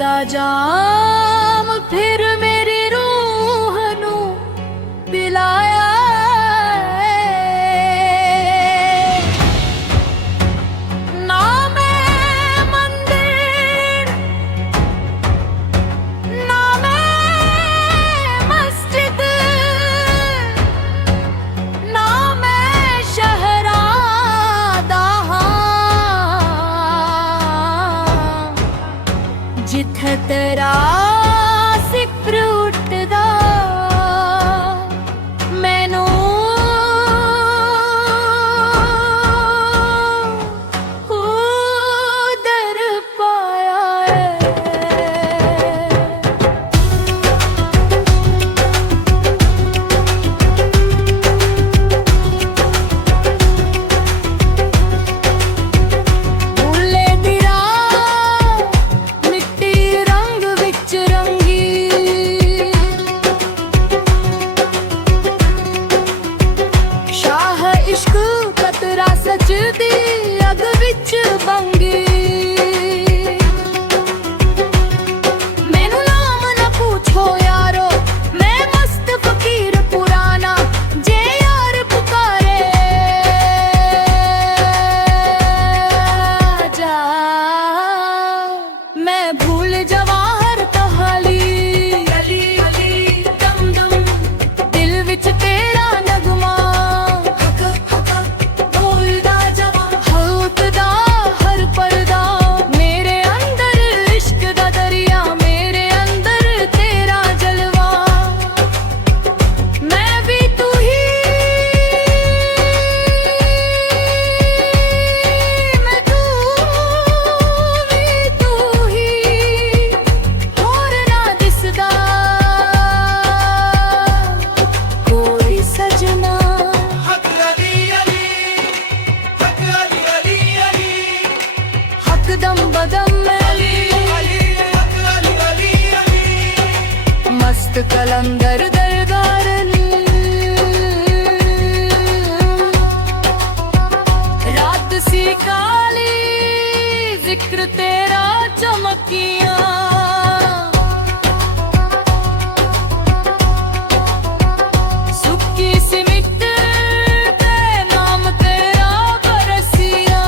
दा जाम फिर मेरी रूह नू पिलाया ना मैं मंदिर ना मैं मस्जिद ना मैं शहरादा जिथे तेरा सिक्र उठदा मैनू उधर पाया भूले दी राह मिट्टी रंग विच रंगी शाह इश्क कतरा सच दी अग विच बंगी मैनू नाम ना पूछो यारो मैं मस्त फकीर पुराना जे यार पुकारे जा मैं भूल जवाहर कहाली गली गली दम दम दिल विच तेरा नगमा हक हक बोलदा जवा हौकदा हर पर्दा मेरे अंदर इश्क दा दरिया मेरे अंदर तेरा जलवा मैं भी तू ही मैं तू भी तू ही होर ना दिसदा कोई सजना हक अली अली हक अली अली अली हक दम बदम में अली हक अली अली अली मस्त कलंदर दरबारनी रात सी काली जिक्र तेरा चमकिया सुक्की सी मिट्टी ते नाम तेरा बरसिया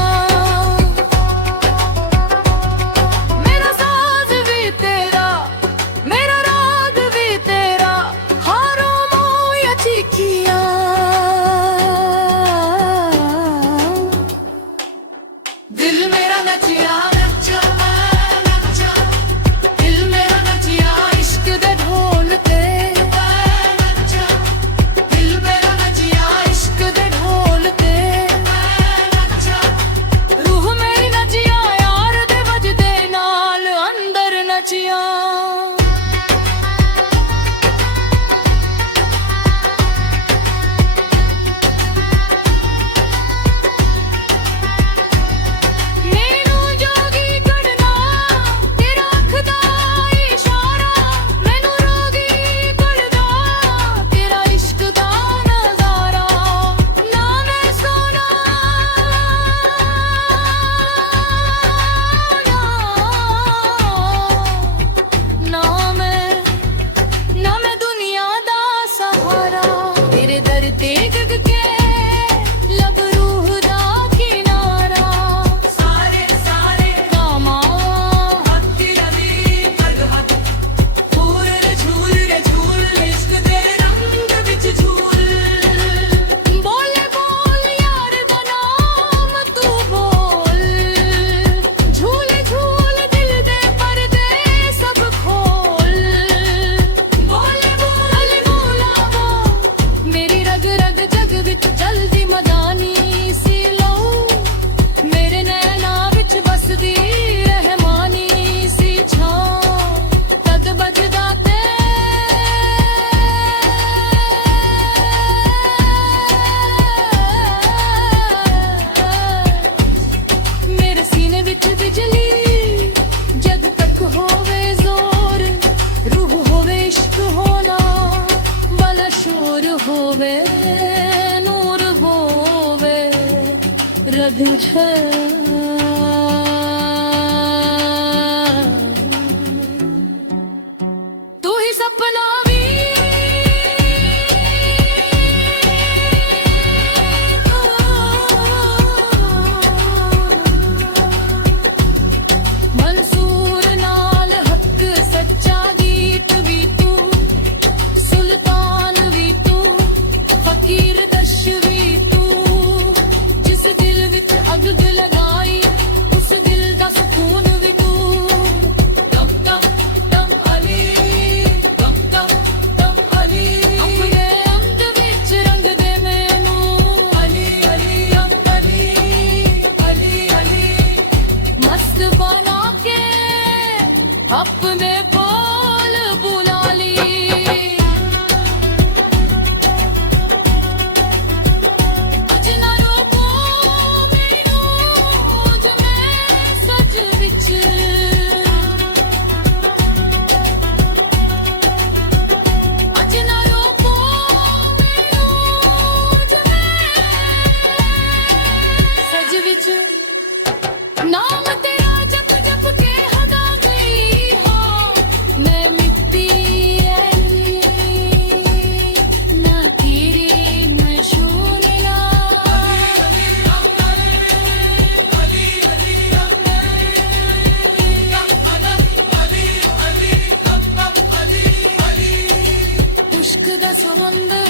मेरा साज भी तेरा मेरा राग भी तेरा हारों मोया चिकिया दिल मेरा नचिया नचा नचा दिल मेरा नचिया इश्क दे ढोल ते नचा दिल मेरा नचिया इश्क दे ढोल ते नचा रूह मेरी नचिया यार दे वजदे नाल अंदर नचिया मैनू जोगी करना तेरा अखदा इशारा मैनू रोगी करदा तेरा इश्क दा नजारा ना मैं सोना ना मैं दुनिया दा सहारा तेरे दर ते जग के लब रूह दा किनारा सारे सारे कामा हक अली हक हक झूल रे झूल इश्क दे रंग विच झूल बोले बोल यार दा नाम तू बोल झूल झूल दिल दे पर्दे सब खोल बोले बोल अली मौला वो मेरी रग रग जग विच जल्दी मदानी सी लो मेरे नैना विच बसदी रहमानी सी छां तद बजदा ते मेरे सीने विच बिजली जद तक होवे जोर रूह होवे इश्क होना वाला शोर होवे नूर होवे रग अग लगाई उस दिल दा सुकून भी तू दम दम दम अली दम दम दम अली अपने अंग विच रंग दे मैनू अली अली अली अली अली मस्त बना के अपने कोल बुला ली अज ना रोको मैनू अज मैं सज विच अज ना रोको मैनू अज मैं सज विच नाम तेरा जप जप के हगा गई हाँ मैं मिट्टी ऐली ना तेरी मैं शून्य इश्क दा समंदर